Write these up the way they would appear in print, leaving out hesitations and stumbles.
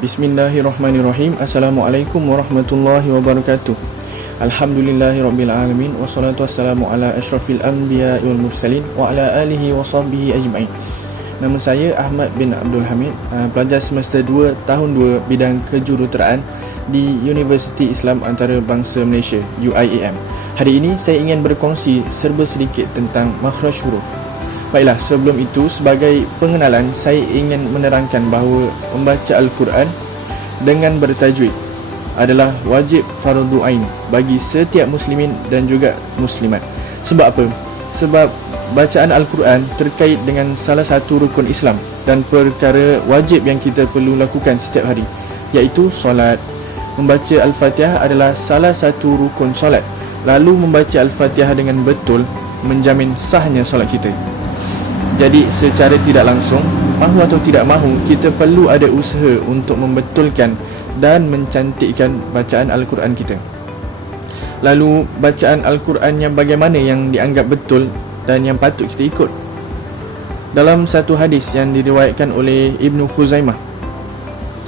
Bismillahirrahmanirrahim. Assalamualaikum warahmatullahi wabarakatuh. Alhamdulillahirabbil alamin wassalatu wassalamu ala asyrafil anbiya'i wal mursalin wa ala alihi wa sahbihi ajma'in. Nama saya Ahmad bin Abdul Hamid, pelajar semester 2 tahun 2 bidang kejuruteraan di Universiti Islam Antarabangsa Malaysia UIAM. Hari ini saya ingin berkongsi serba sedikit tentang makhraj huruf. Baiklah, sebelum itu sebagai pengenalan saya ingin menerangkan bahawa membaca Al-Quran dengan bertajwid adalah wajib fardu ain bagi setiap muslimin dan juga muslimat. Sebab apa? Sebab bacaan Al-Quran terkait dengan salah satu rukun Islam dan perkara wajib yang kita perlu lakukan setiap hari, iaitu solat. Membaca Al-Fatihah adalah salah satu rukun solat. Lalu membaca Al-Fatihah dengan betul menjamin sahnya solat kita. Jadi secara tidak langsung, mahu atau tidak mahu, kita perlu ada usaha untuk membetulkan dan mencantikkan bacaan Al-Quran kita. Lalu bacaan Al-Quran yang bagaimana yang dianggap betul dan yang patut kita ikut? Dalam satu hadis yang diriwayatkan oleh Ibnu Khuzaimah,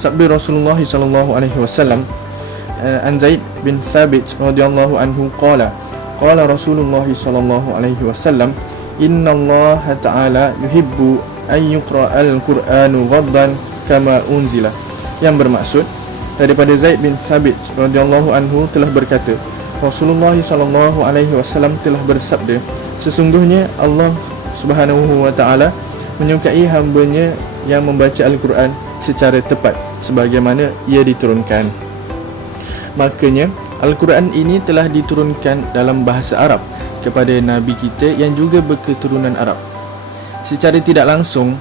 sabda Rasulullah SAW, an Zaid bin Thabit radhiyallahu anhu qala Rasulullah SAW, Inna Allah Ta'ala yuhibbu an yuqra'al Qur'anu ghaddan kama unzila. Yang bermaksud, daripada Zaid bin Thabit radhiyallahu anhu telah berkata, Rasulullah SAW telah bersabda, sesungguhnya Allah Subhanahu wa Ta'ala menyukai hamba-Nya yang membaca Al-Quran secara tepat sebagaimana ia diturunkan. Makanya Al-Quran ini telah diturunkan dalam bahasa Arab kepada Nabi kita yang juga berketurunan Arab. Secara tidak langsung,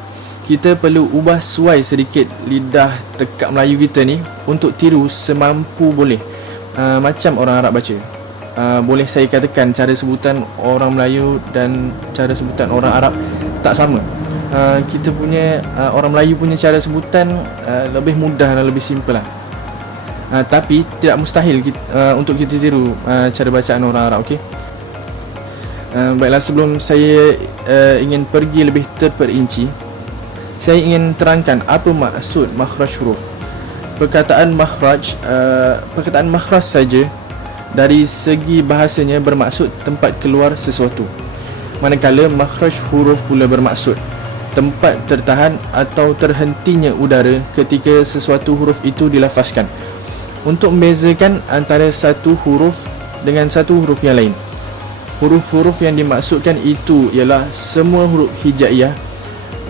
kita perlu ubah suai sedikit lidah tekak Melayu kita ni untuk tiru semampu boleh, macam orang Arab baca. Boleh saya katakan cara sebutan orang Melayu dan cara sebutan orang Arab tak sama. Kita punya orang Melayu punya cara sebutan lebih mudah dan lebih simple lah. Tapi tidak mustahil untuk kita tiru cara bacaan orang Arab, okey? Baiklah, sebelum saya ingin pergi lebih terperinci, saya ingin terangkan apa maksud makhraj huruf. Perkataan makhraj saja dari segi bahasanya bermaksud tempat keluar sesuatu, manakala makhraj huruf pula bermaksud tempat tertahan atau terhentinya udara ketika sesuatu huruf itu dilafazkan. Untuk membezakan antara satu huruf dengan satu huruf yang lain, huruf-huruf yang dimaksudkan itu ialah semua huruf hijaiyah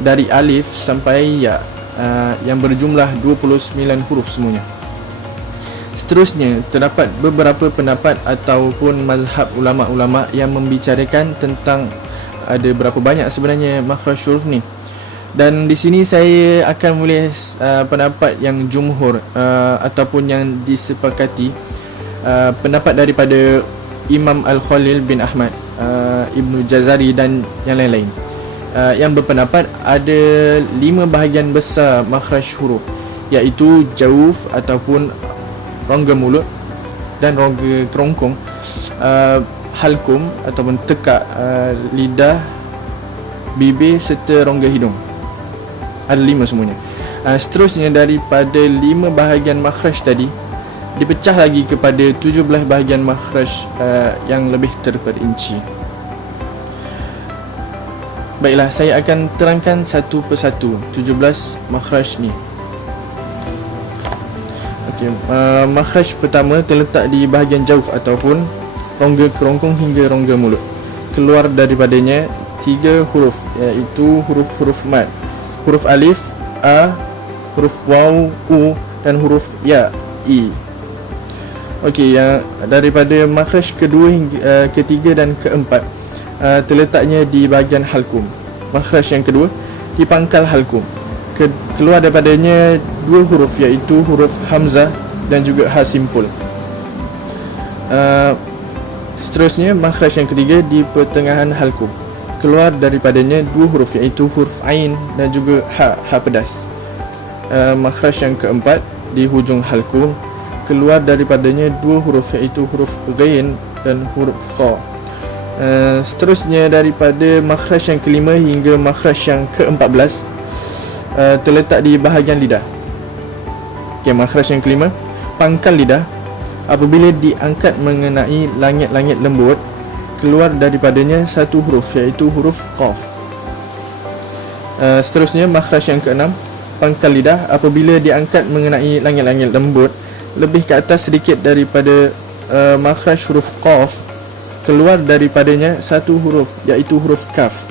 dari alif sampai ya, yang berjumlah 29 huruf semuanya. Seterusnya, terdapat beberapa pendapat ataupun mazhab ulama-ulama yang membicarakan tentang ada berapa banyak sebenarnya makhraj huruf ni. Dan di sini saya akan menulis pendapat yang jumhur ataupun yang disepakati, pendapat daripada Imam Al-Khalil bin Ahmad, Ibnu Jazari dan yang lain-lain, yang berpendapat ada 5 bahagian besar makhraj huruf, iaitu jauf ataupun rongga mulut dan rongga kerongkong, halkum ataupun tekak lidah, bibir serta rongga hidung. Ada 5 semuanya. Seterusnya, daripada 5 bahagian makhraj tadi dipecah lagi kepada 17 bahagian makhraj yang lebih terperinci. Baiklah, saya akan terangkan satu persatu 17 makhraj ni. Okey, makhraj pertama terletak di bahagian jauf ataupun rongga kerongkong hingga rongga mulut. Keluar daripadanya 3 huruf, iaitu huruf-huruf mad, huruf alif, a, huruf waw, u dan huruf ya, i. Okey, yang daripada makhraj kedua hingga ketiga dan keempat terletaknya di bahagian halkum. Makhraj yang kedua di pangkal halkum. Keluar daripadanya 2 huruf, iaitu huruf hamzah dan juga ha simpul. Seterusnya, makhraj yang ketiga di pertengahan halkum. Keluar daripadanya 2 huruf, iaitu huruf ain dan juga ha pedas. Makhraj yang keempat di hujung halkum. Keluar daripadanya 2 huruf, iaitu huruf ghain dan huruf kha. Seterusnya, daripada makhraj yang kelima hingga makhraj yang ke-14 terletak di bahagian lidah. Okay, makhraj yang kelima, pangkal lidah apabila diangkat mengenai langit-langit lembut, keluar daripadanya satu huruf, iaitu huruf qaf. Seterusnya, makhraj yang keenam, pangkal lidah apabila diangkat mengenai langit-langit lembut, lebih ke atas sedikit daripada makhraj huruf qaf, keluar daripadanya satu huruf, iaitu huruf kaf.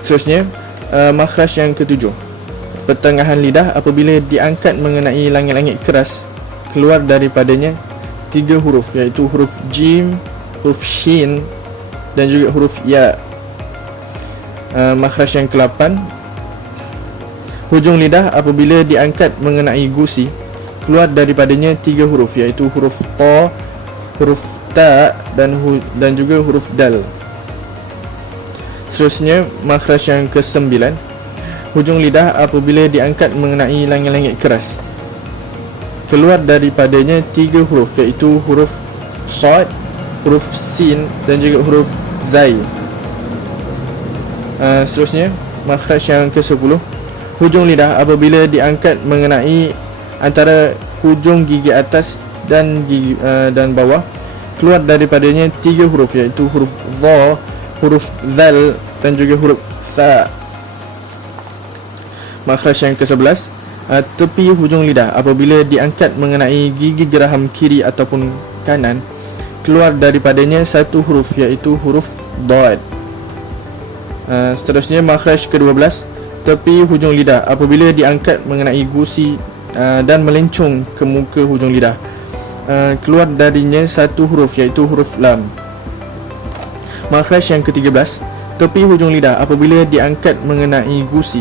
Seterusnya, makhraj yang ketujuh, pertengahan lidah apabila diangkat mengenai langit-langit keras, keluar daripadanya tiga huruf, iaitu huruf jim, huruf shin dan juga huruf ya. Makhraj yang ke-8, hujung lidah apabila diangkat mengenai gusi, keluar daripadanya tiga huruf, iaitu huruf ta, huruf ta dan juga huruf dal. Seterusnya, makhraj yang ke-9, hujung lidah apabila diangkat mengenai langit-langit keras, keluar daripadanya tiga huruf, iaitu huruf sad, huruf sin dan juga huruf zai. Seterusnya, makhraj yang ke-10, hujung lidah apabila diangkat mengenai antara hujung gigi atas dan gigi dan bawah, keluar daripadanya tiga huruf, iaitu huruf dha, huruf zal dan juga huruf sa. Makhraj yang ke-11, tepi hujung lidah apabila diangkat mengenai gigi geraham kiri ataupun kanan, keluar daripadanya satu huruf, iaitu huruf dad. Seterusnya, makhraj ke-12, tepi hujung lidah apabila diangkat mengenai gusi dan melencong ke muka hujung lidah, keluar darinya satu huruf, iaitu huruf lam. Makhraj yang ke-13, tepi hujung lidah apabila diangkat mengenai gusi,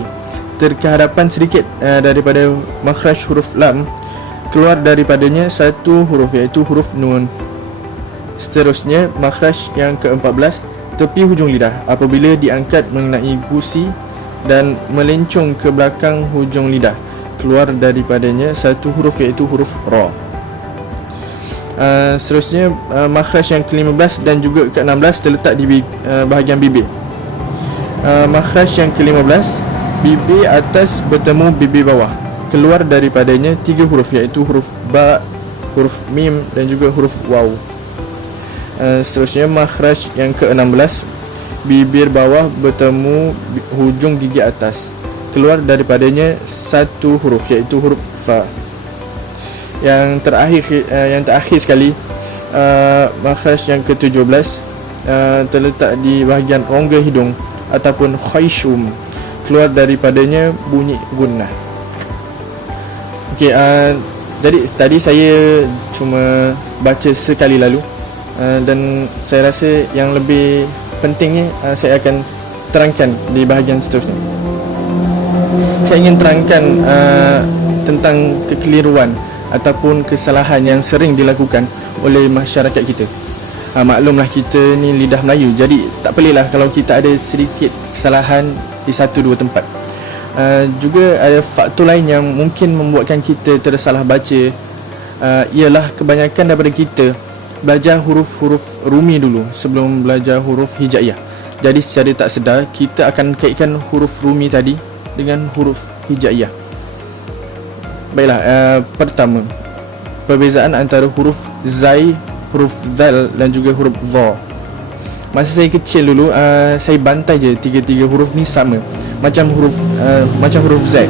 terkehadapan sedikit daripada makhraj huruf lam, keluar daripadanya satu huruf, iaitu huruf nun. Seterusnya, makhraj yang ke-14, tepi hujung lidah apabila diangkat mengenai gusi dan melencong ke belakang hujung lidah, keluar daripadanya satu huruf, iaitu huruf ra. Seterusnya, makhraj yang ke-15 dan juga ke-16 terletak di bahagian bibir. Makhraj yang ke-15, bibir atas bertemu bibir bawah, keluar daripadanya tiga huruf, iaitu huruf ba, huruf mim dan juga huruf waw. Seterusnya, makhraj yang ke-16, bibir bawah bertemu hujung gigi atas, keluar daripadanya satu huruf, iaitu huruf fa. Yang terakhir sekali, makhraj yang ke-17 terletak di bahagian rongga hidung ataupun khayshum, keluar daripadanya bunyi gunnah. Okey, jadi tadi saya cuma baca sekali lalu, dan saya rasa yang lebih pentingnya saya akan terangkan di bahagian seterusnya. Saya ingin terangkan tentang kekeliruan ataupun kesalahan yang sering dilakukan oleh masyarakat kita. Maklumlah kita ni lidah Melayu, jadi tak peliklah kalau kita ada sedikit kesalahan di satu dua tempat. Juga ada faktor lain yang mungkin membuatkan kita tersalah baca, ialah kebanyakan daripada kita belajar huruf-huruf Rumi dulu sebelum belajar huruf hijaiyah. Jadi secara tak sedar kita akan kaitkan huruf Rumi tadi dengan huruf hijaiyah. Baiklah, pertama, perbezaan antara huruf zai, huruf zal dan juga huruf dha. Masa saya kecil dulu, saya bantai je tiga-tiga huruf ni sama, macam huruf Z.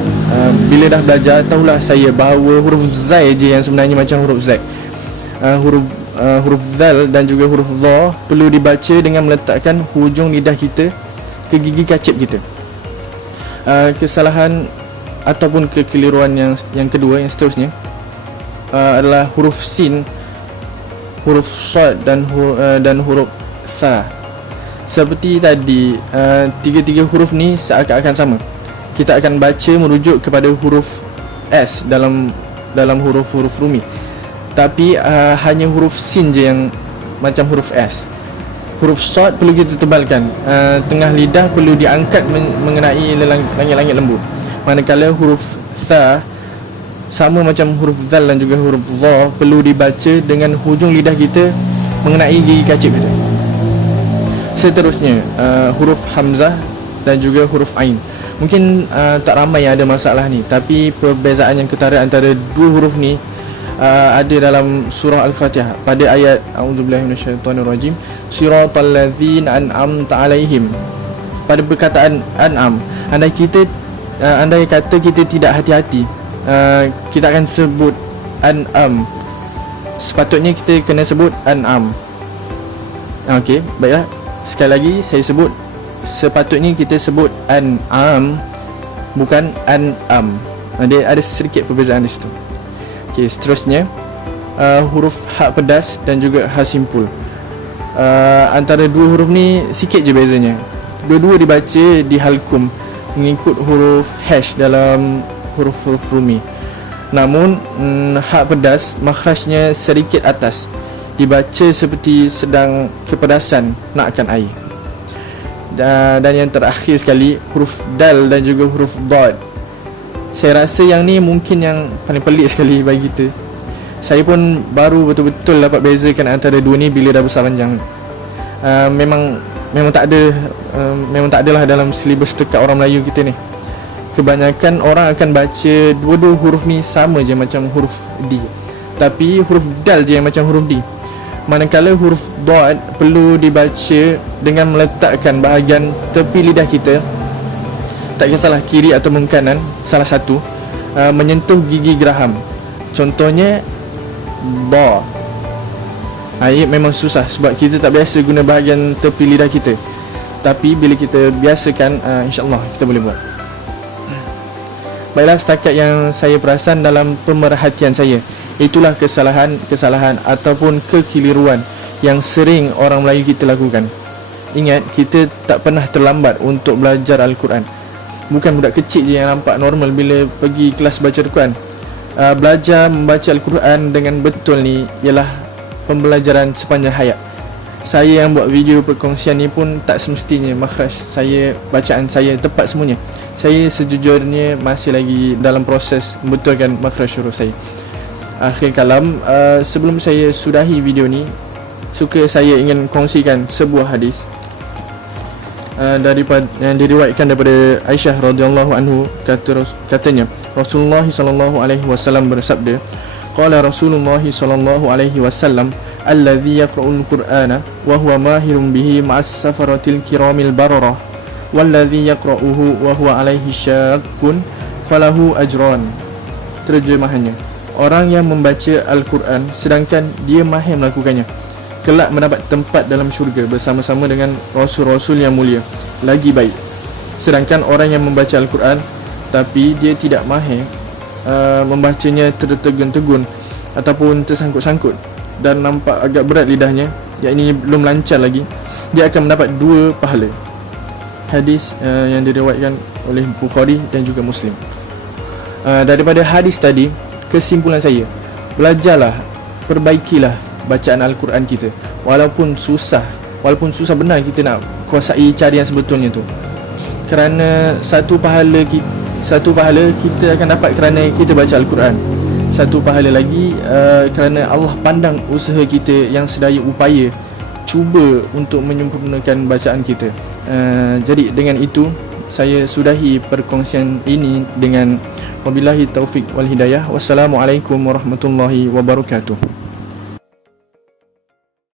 Bila dah belajar, tahulah saya bahawa huruf Z je yang sebenarnya macam huruf Z. Huruf zal dan juga huruf dha perlu dibaca dengan meletakkan hujung lidah kita ke gigi kacip kita. Kesalahan ataupun kekeliruan yang kedua, yang seterusnya, adalah huruf sin, huruf sad dan huruf sa. Seperti tadi, tiga-tiga huruf ni seakan-akan sama. Kita akan baca merujuk kepada huruf S dalam huruf-huruf Rumi. Tapi hanya huruf sin je yang macam huruf S. Huruf sad perlu kita tebalkan, tengah lidah perlu diangkat mengenai langit-langit lembut. Manakala huruf sa sama macam huruf zal dan juga huruf dha perlu dibaca dengan hujung lidah kita mengenai gigi kacip kita. Seterusnya, huruf hamzah dan juga huruf ain. Mungkin tak ramai yang ada masalah ni, tapi perbezaan yang ketara antara dua huruf ni ada dalam surah Al-Fatihah pada ayat a'udzubillahi minasyaitonirrajim, siratal ladzina an'amta alaihim. Pada perkataan an'am, andai kata kita tidak hati-hati, kita akan sebut an'am. Sepatutnya kita kena sebut an'am. Okey, baiklah. Sekali lagi saya sebut, sepatutnya kita sebut an'am, bukan an'am. Ada sedikit perbezaan di situ. Okey, seterusnya huruf ha pedas dan juga ha simpul. Antara dua huruf ni sikit je bezanya. Dua-dua dibaca di halkum mengikut huruf hash dalam huruf-huruf Rumi. Namun ha pedas makhrajnya sedikit atas, dibaca seperti sedang kepedasan nakkan air. Dan yang terakhir sekali, huruf dal dan juga huruf dad. Saya rasa yang ni mungkin yang paling pelik sekali bagi kita. Saya pun baru betul-betul dapat bezakan antara dua ni bila dah besar panjang. Memang tak adalah dalam silibus dekat orang Melayu kita ni. Kebanyakan orang akan baca dua-dua huruf ni sama je macam huruf D, tapi huruf dal je yang macam huruf D. Manakala huruf dad perlu dibaca dengan meletakkan bahagian tepi lidah kita, tak kisahlah kiri atau kanan, salah satu, menyentuh gigi geraham. Contohnya ba. Memang susah sebab kita tak biasa guna bahagian tepi lidah kita. Tapi bila kita biasakan, insya-Allah kita boleh buat. Baiklah, setakat yang saya perasan dalam pemerhatian saya, itulah kesalahan ataupun kekeliruan yang sering orang Melayu kita lakukan. Ingat, kita tak pernah terlambat untuk belajar Al-Quran. Bukan budak kecil je yang nampak normal bila pergi kelas baca Al-Quran. Belajar membaca Al-Quran dengan betul ni ialah pembelajaran sepanjang hayat. Saya yang buat video perkongsian ni pun tak semestinya makhraj saya, bacaan saya tepat semuanya. Saya sejujurnya masih lagi dalam proses membetulkan makhraj huruf saya. Akhir kalam, sebelum saya sudahi video ni, saya ingin kongsikan sebuah hadis yang diriwayatkan daripada Aisyah radhiyallahu anhu. Katanya Rasulullah sallallahu alaihi wasallam bersabda, qala Rasulullah sallallahu alaihi wasallam, alladhi yaqra'ul Qur'ana wa huwa mahirun bihi ma'as safaratil kiramil bararah walladhi yaqra'uhu wa huwa alaihi syaqqun falahu ajran. Terjemahannya, orang yang membaca Al-Quran sedangkan dia mahir melakukannya, kelak mendapat tempat dalam syurga bersama-sama dengan Rasul-Rasul yang mulia, lagi baik. Sedangkan orang yang membaca Al-Quran tapi dia tidak mahir membacanya tertegun-tegun ataupun tersangkut-sangkut dan nampak agak berat lidahnya, yakni belum lancar lagi, dia akan mendapat 2 pahala. Hadis yang diriwayatkan oleh Bukhari dan juga Muslim. Daripada hadis tadi, kesimpulan saya, belajarlah, perbaikilah bacaan Al-Quran kita. Walaupun susah benar kita nak kuasai cara yang sebetulnya tu. Kerana satu pahala kita akan dapat kerana kita baca Al-Quran. Satu pahala lagi kerana Allah pandang usaha kita yang sedaya upaya cuba untuk menyempurnakan bacaan kita. Jadi dengan itu saya sudahi perkongsian ini dengan wabillahi taufik wal hidayah. Wassalamualaikum warahmatullahi wabarakatuh.